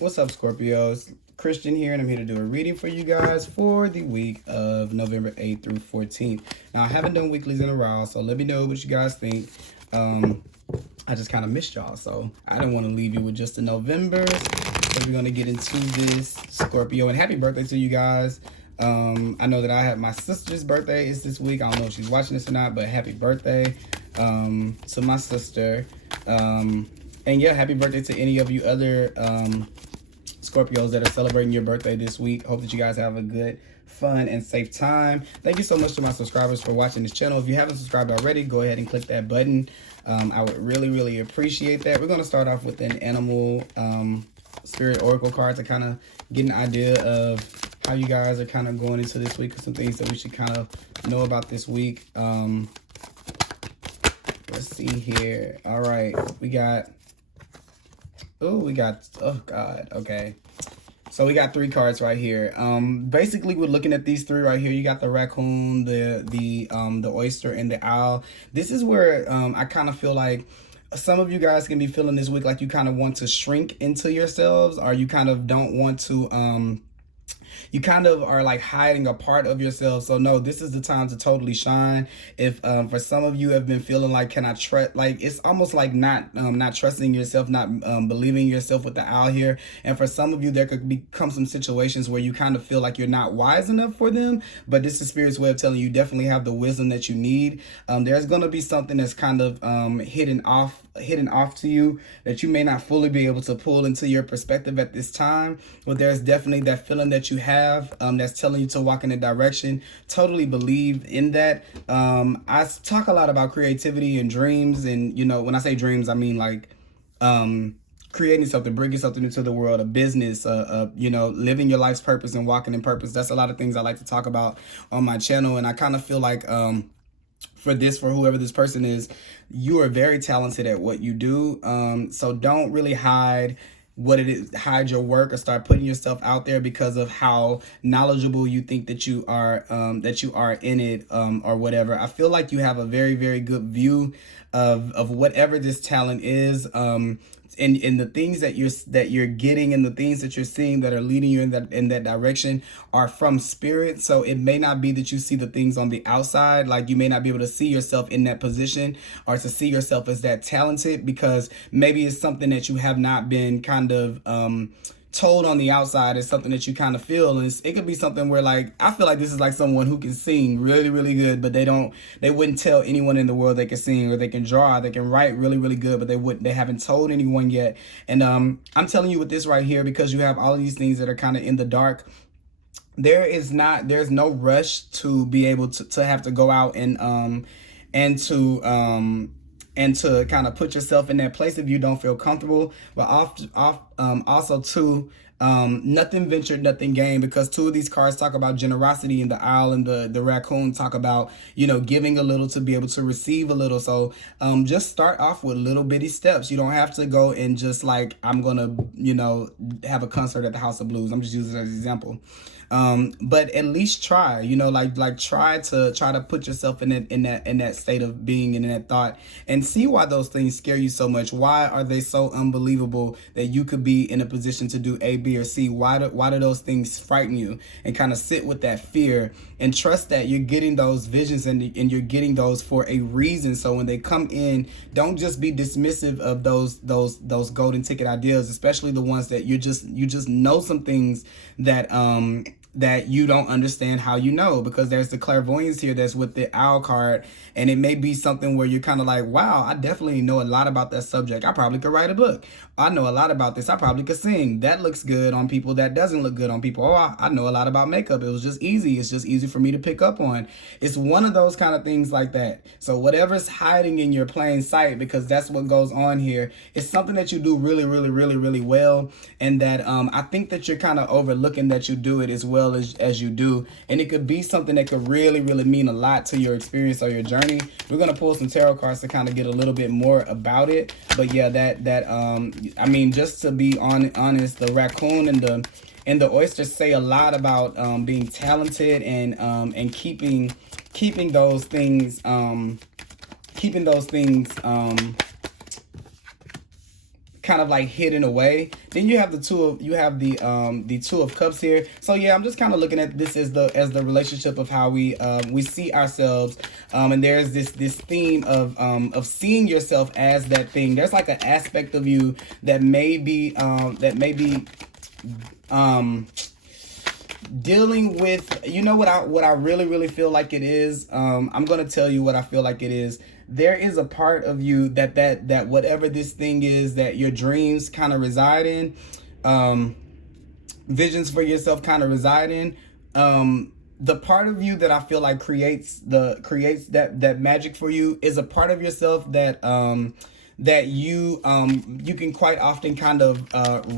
What's up, Scorpios? Christian here, and I'm here to do a reading for you guys for the week of November 8th through 14th. Now, I haven't done weeklies in a while, so let me know what you guys think. I just kind of missed y'all, so I didn't want to leave you with just the Novembers. So we're going to get into this, Scorpio, and happy birthday to you guys. I know that I have my sister's birthday is this week. I don't know if she's watching this or not, but happy birthday to my sister. And yeah, happy birthday to any of you other Scorpios that are celebrating your birthday this week. Hope that you guys have a good, fun, and safe time. Thank you so much to my subscribers for watching this channel. If you haven't subscribed already, go ahead and click that button. I would really appreciate that. We're going to start off with an animal spirit oracle card to kind of get an idea of how you guys are kind of going into this week, or some things that we should kind of know about this week. Let's see here. All right, we got, oh God, okay. So we got 3 cards right here. Basically, we're looking at these 3 right here. You got the raccoon, the oyster, and the owl. This is where I kind of feel like some of you guys can be feeling this week like you kind of want to shrink into yourselves, or you kind of don't want to you kind of are like hiding a part of yourself. So no, this is the time to totally shine. If for some of you have been feeling like, can I trust, like it's almost like not trusting yourself, not believing yourself with the owl here. And for some of you, there could become some situations where you kind of feel like you're not wise enough for them, but this is Spirit's way of telling you definitely have the wisdom that you need. There's going to be something that's kind of hidden off to you that you may not fully be able to pull into your perspective at this time, but there's definitely that feeling that you have that's telling you to walk in a direction. Totally believe in that. I talk a lot about creativity and dreams, and you know, when I say dreams, I mean like creating something, bringing something into the world, a business, you know, living your life's purpose and walking in purpose. That's a lot of things I like to talk about on my channel, and I kind of feel like for whoever this person is, you are very talented at what you do. So don't really hide what it is, hide your work, or start putting yourself out there because of how knowledgeable you think that you are in it, or whatever. I feel like you have a very good view of whatever this talent is. In the things that you're getting, and the things that you're seeing that are leading you in that direction are from Spirit. So it may not be that you see the things on the outside, like you may not be able to see yourself in that position or to see yourself as that talented, because maybe it's something that you have not been kind of told on the outside. Is something that you kind of feel, and it could be something where, like, I feel like this is like someone who can sing really good, but they wouldn't tell anyone in the world they can sing, or they can draw, they can write really good, but they haven't told anyone yet. And I'm telling you with this right here, because you have all of these things that are kind of in the dark, there's no rush to be able to have to go out and to kind of put yourself in that place if you don't feel comfortable. But also too, nothing ventured, nothing gained, because 2 of these cards talk about generosity, and the owl and the raccoon talk about, you know, giving a little to be able to receive a little. So just start off with little bitty steps. You don't have to go and just like, I'm gonna, you know, have a concert at the House of Blues. I'm just using it as an example. But at least try, you know, like try to put yourself in that state of being, and in that thought, and see why those things scare you so much. Why are they so unbelievable that you could be in a position to do A, B, or C? Why do those things frighten you? And kind of sit with that fear and trust that you're getting those visions, and you're getting those for a reason. So when they come in, don't just be dismissive of those golden ticket ideas, especially the ones that you just know some things that you don't understand how you know, because there's the clairvoyance here that's with the owl card, and it may be something where you're kind of like, wow, I definitely know a lot about that subject. I probably could write a book. I know a lot about this. I probably could sing. That looks good on people. That doesn't look good on people. Oh, I know a lot about makeup. It was just easy. It's just easy for me to pick up on. It's one of those kind of things like that. So whatever's hiding in your plain sight, because that's what goes on here, it's something that you do really well, and that I think that you're kind of overlooking that you do it as well as you do. And it could be something that could really mean a lot to your experience or your journey. We're going to pull some tarot cards to kind of get a little bit more about it. But yeah, I mean, just to be honest, the raccoon and the oyster say a lot about being talented, and keeping those things kind of like hidden away. Then you have the Two of Cups here. So yeah, I'm just kind of looking at this as the relationship of how we see ourselves, and there's this theme of seeing yourself as that thing. There's like an aspect of you that may be dealing with, you know, what I really feel like it is. I'm gonna tell you what I feel like it is. There is a part of you that whatever this thing is that your dreams kind of reside in, visions for yourself kind of reside in. The part of you that I feel like creates that magic for you is a part of yourself that that you can quite often kind of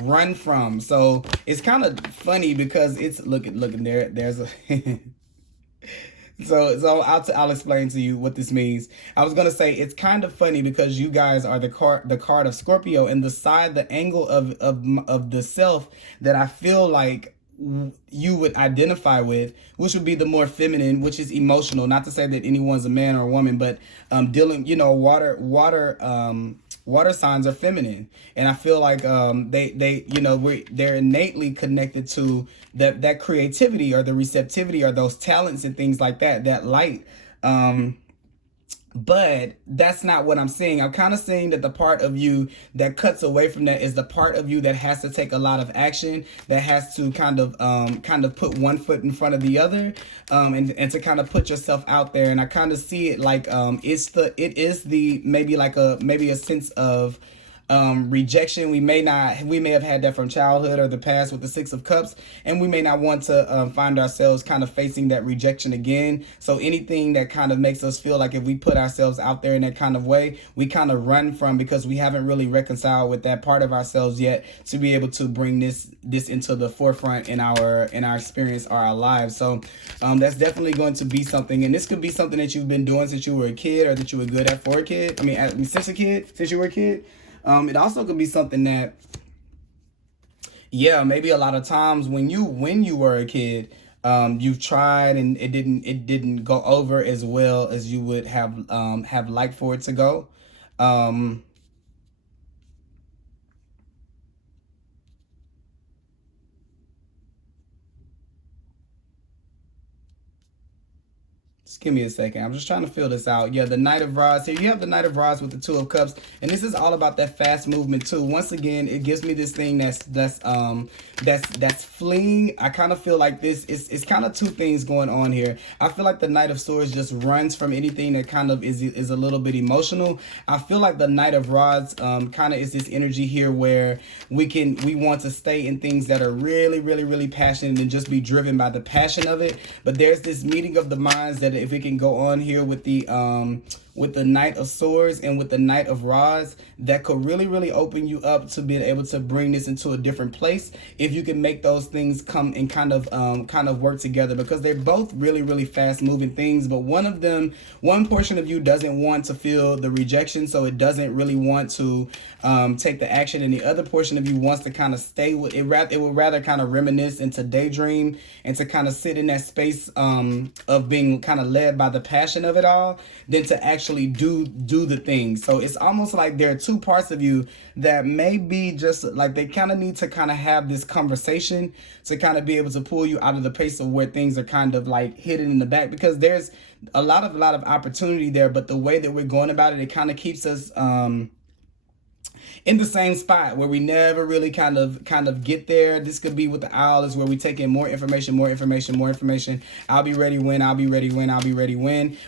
run from. So it's kind of funny because it's looking there's a so I'll explain to you what this means. I was gonna say it's kind of funny because you guys are the card of Scorpio, and the angle of the self that I feel like you would identify with, which would be the more feminine, which is emotional. Not to say that anyone's a man or a woman, but dealing, you know, water signs are feminine, and I feel like they you know, they're innately connected to that creativity or the receptivity or those talents and things like that light. But that's not what I'm saying. I'm kind of saying that the part of you that cuts away from that is the part of you that has to take a lot of action, that has to kind of put one foot in front of the other, and to kind of put yourself out there. And I kind of see it like it is maybe a sense of rejection. We may have had that from childhood or the past with the Six of Cups, and we may not want to find ourselves kind of facing that rejection again. So anything that kind of makes us feel like if we put ourselves out there in that kind of way, we kind of run from, because we haven't really reconciled with that part of ourselves yet to be able to bring this into the forefront in our experience or our lives. So that's definitely going to be something, and this could be something that you've been doing since you were a kid, or that you were good at for a kid. Since you were a kid. It also could be something that, yeah, maybe a lot of times when you were a kid, you've tried and it didn't go over as well as you would have liked for it to go. Just give me a second. I'm just trying to fill this out. Yeah, the Knight of Rods. Here you have the Knight of Rods with the Two of Cups, and this is all about that fast movement too. Once again, it gives me this thing that's fleeing. I kind of feel like it's kind of two things going on here. I feel like the Knight of Swords just runs from anything that kind of is a little bit emotional. I feel like the Knight of Rods kind of is this energy here where we want to stay in things that are really passionate and just be driven by the passion of it. But there's this meeting of the minds that, if it can go on here with the Knight of Swords and with the Knight of Rods, that could really open you up to being able to bring this into a different place, if you can make those things come and kind of work together, because they're both really fast moving things. But one portion of you doesn't want to feel the rejection, so it doesn't really want to take the action, and the other portion of you wants to kind of stay with it. It would rather kind of reminisce and to daydream and to kind of sit in that space of being kind of led by the passion of it all, than to actually do the thing. So it's almost like there are two parts of you that may be just like they kind of need to kind of have this conversation to kind of be able to pull you out of the pace of where things are kind of like hidden in the back, because there's a lot of opportunity there, but the way that we're going about it, it kind of keeps us in the same spot where we never really kind of get there. This could be with the owl, is where we take in more information. I'll be ready when.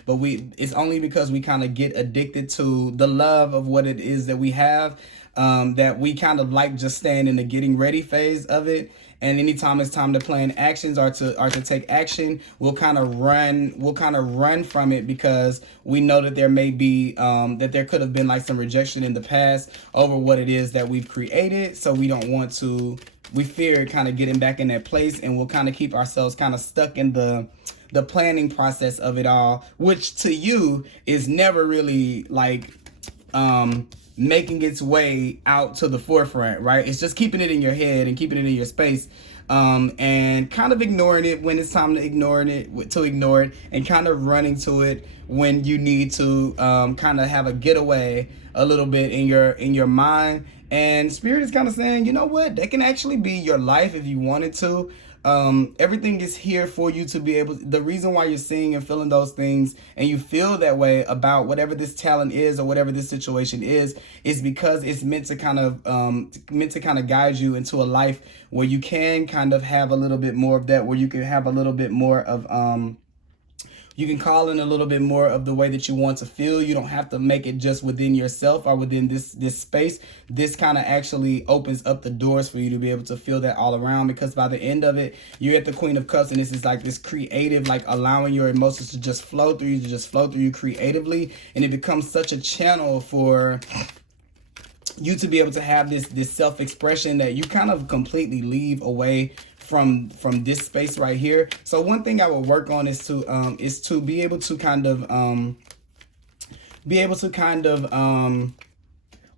But it's only because we kind of get addicted to the love of what it is that we have, that we kind of like just staying in the getting ready phase of it. And anytime it's time to plan actions or to take action, we'll kind of run from it, because we know that there may be that there could have been like some rejection in the past over what it is that we've created. So we don't want to. We fear kind of getting back in that place, and we'll kind of keep ourselves kind of stuck in the planning process of it all, which to you is never really like making its way out to the forefront, right? It's just keeping it in your head and keeping it in your space, and kind of ignoring it when it's time to ignore it, and kind of running to it when you need to kind of have a getaway a little bit in your mind. And Spirit is kind of saying, you know what, that can actually be your life if you wanted to. Everything is here for you to be able, the reason why you're seeing and feeling those things and you feel that way about whatever this talent is or whatever this situation is because it's meant to kind of guide you into a life where you can kind of have a little bit more of that, where you can have a little bit more of you can call in a little bit more of the way that you want to feel. You don't have to make it just within yourself or within this space. This kind of actually opens up the doors for you to be able to feel that all around, because by the end of it, you're at the Queen of Cups, and this is like this creative, like allowing your emotions to just flow through you, creatively, and it becomes such a channel for you to be able to have this self-expression that you kind of completely leave away from this space right here. So one thing I would work on is to be able to kind of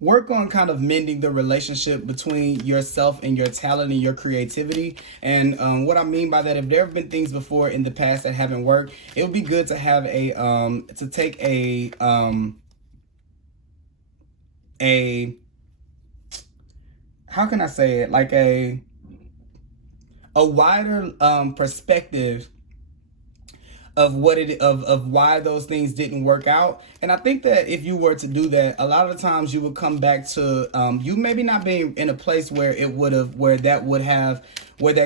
work on kind of mending the relationship between yourself and your talent and your creativity. And what I mean by that, if there have been things before in the past that haven't worked, it would be good to have to take a how can I say it, like a wider perspective of why those things didn't work out. And I think that if you were to do that, a lot of the times you would come back to you maybe not being in a place where that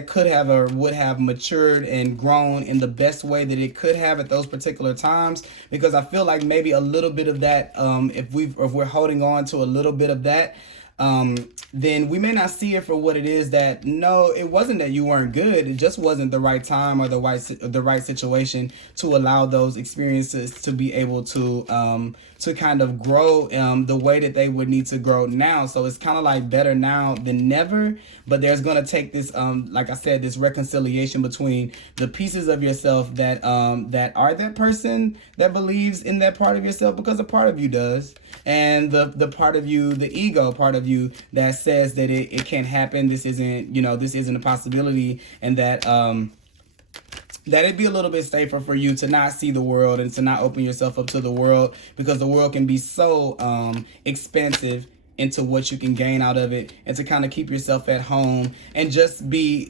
could have or would have matured and grown in the best way that it could have at those particular times. Because I feel like maybe a little bit of that, if we're holding on to a little bit of that, then we may not see it for what it is. That no, it wasn't that you weren't good. It just wasn't the right time or the right situation to allow those experiences to be able to kind of grow the way that they would need to grow now. So it's kind of like better now than never. But there's going to take this, like I said, this reconciliation between the pieces of yourself that are that person that believes in that part of yourself, because a part of you does, and the part of you, the ego part of you, that says that it can't happen, this isn't a possibility, and that it'd be a little bit safer for you to not see the world and to not open yourself up to the world, because the world can be so expansive into what you can gain out of it, and to kind of keep yourself at home and just be,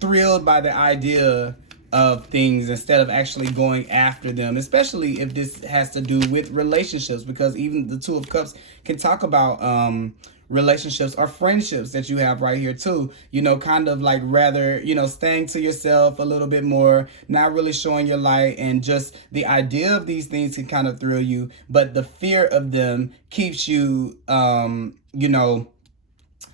thrilled by the idea of things instead of actually going after them, especially if this has to do with relationships, because even the Two of Cups can talk about relationships or friendships that you have right here too, kind of like rather, staying to yourself a little bit more, not really showing your light, and just the idea of these things can kind of thrill you, but the fear of them keeps you,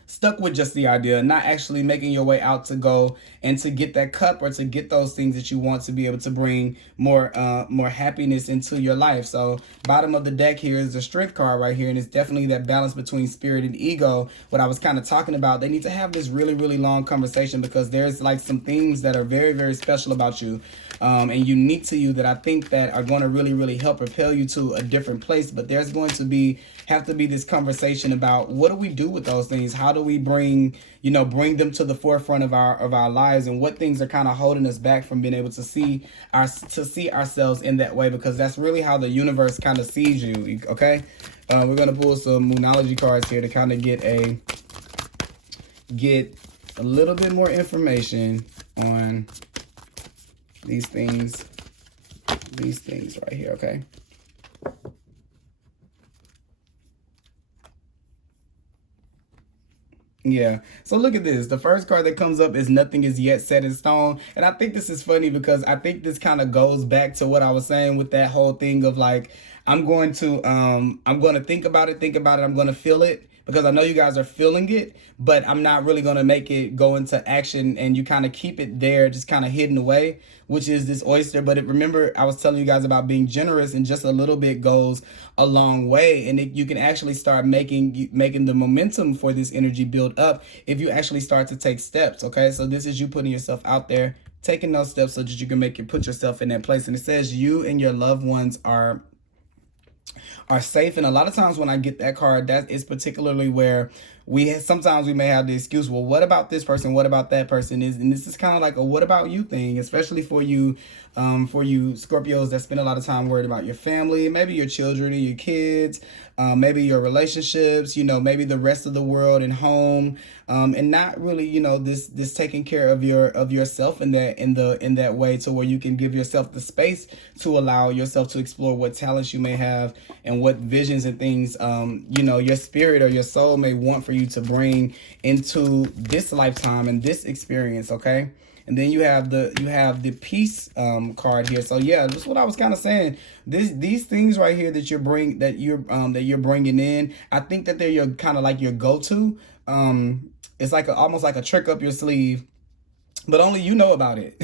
stuck with just the idea, not actually making your way out to go and to get that cup or to get those things that you want to be able to bring more happiness into your life. So bottom of the deck here is the Strength card right here, and it's definitely that balance between spirit and ego. What I was kind of talking about, they need to have this really, really long conversation, because there's like some things that are very, very special about you and unique to you that I think that are going to really, really help propel you to a different place. But there's going to have to be this conversation about, what do we do with those things? How do we bring them to the forefront of our lives, and what things are kind of holding us back from being able to see ourselves in that way, because that's really how the universe kind of sees you. Okay, we're gonna pull some Moonology cards here to kind of get a little bit more information on these things right here. Okay. Yeah, so look at this. The first card that comes up is nothing is yet set in stone. And I think this is funny, because I think this kind of goes back to what I was saying with that whole thing of like, I'm going to think about it, I'm going to feel it, because I know you guys are feeling it, but I'm not really going to make it go into action, and you kind of keep it there, just kind of hidden away, which is this oyster. But remember, I was telling you guys about being generous, and just a little bit goes a long way, and you can actually start making the momentum for this energy build up if you actually start to take steps. Okay, so this is you putting yourself out there, taking those steps so that you can put yourself in that place. And it says you and your loved ones are are safe. And a lot of times when I get that card, that is particularly where sometimes we may have the excuse, well, what about this person, what about that person, and this is kind of like a what about you thing, especially for you Scorpios that spend a lot of time worried about your family, maybe your children and your kids, maybe your relationships, maybe the rest of the world and home, and not really, this taking care of yourself in that way, to where you can give yourself the space to allow yourself to explore what talents you may have and what visions and things your spirit or your soul may want for you to bring into this lifetime and this experience. Okay. And then you have the peace card here. So yeah, that's what I was kind of saying. These things right here that you're bringing in, I think that they're your kind of like your go-to. It's like almost like a trick up your sleeve, but only you know about it.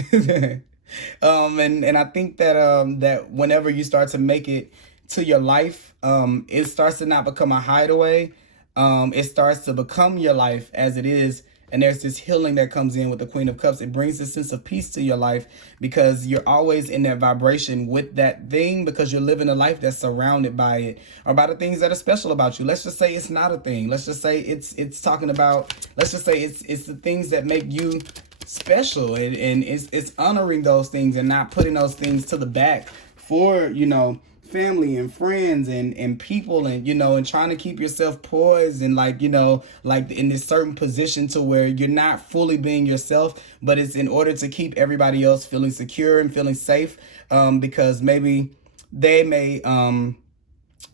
And I think that that whenever you start to make it to your life, it starts to not become a hideaway. It starts to become your life as it is. And there's this healing that comes in with the Queen of Cups. It brings a sense of peace to your life because you're always in that vibration with that thing, because you're living a life that's surrounded by it, or by the things that are special about you. Let's just say it's not a thing. Let's just say it's talking about, let's just say it's the things that make you special, and it's honoring those things and not putting those things to the back for, family and friends and people, and and trying to keep yourself poised and like in this certain position to where you're not fully being yourself, but it's in order to keep everybody else feeling secure and feeling safe, because maybe they may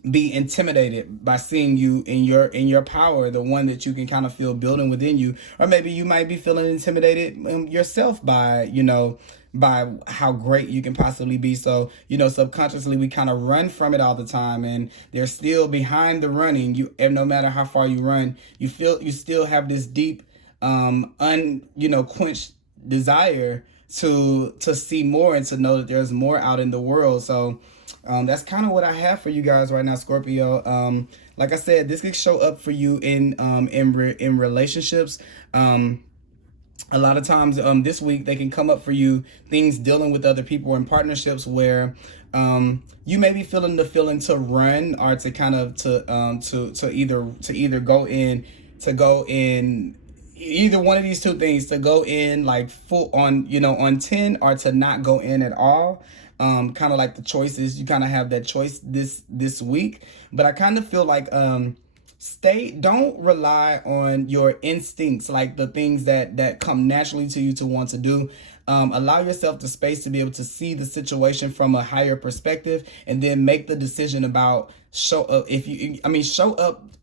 be intimidated by seeing you in your power, the one that you can kind of feel building within you. Or maybe you might be feeling intimidated yourself by by how great you can possibly be. So subconsciously we kind of run from it all the time, and they're still behind the running. And no matter how far you run, you still have this deep quenched desire to see more and to know that there's more out in the world. So that's kind of what I have for you guys right now, Scorpio. Like I said, this could show up for you in relationships. A lot of times this week they can come up for you, things dealing with other people in partnerships where you may be feeling the feeling to run, or to kind of to either go in either one of these two things, to go in like full on on 10, or to not go in at all. Kind of like the choices, you kind of have that choice this week. But I kind of feel like don't rely on your instincts, like the things that come naturally to you to want to do. Allow yourself the space to be able to see the situation from a higher perspective, and then make the decision about show up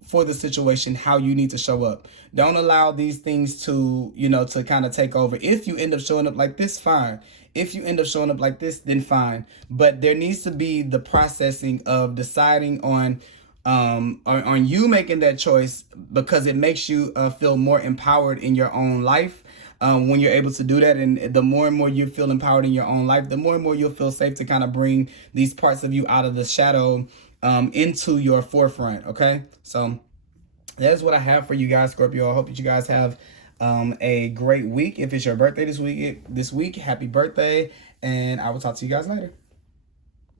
for the situation how you need to show up. Don't allow these things to to kind of take over. If you end up showing up like this, fine. If you end up showing up like this, then fine. But there needs to be the processing of deciding on you making that choice, because it makes you feel more empowered in your own life. When you're able to do that, and the more and more you feel empowered in your own life, the more and more you'll feel safe to kind of bring these parts of you out of the shadow into your forefront. Okay, so that's what I have for you guys, Scorpio. I hope that you guys have a great week. If it's your birthday this week, happy birthday, and I will talk to you guys later.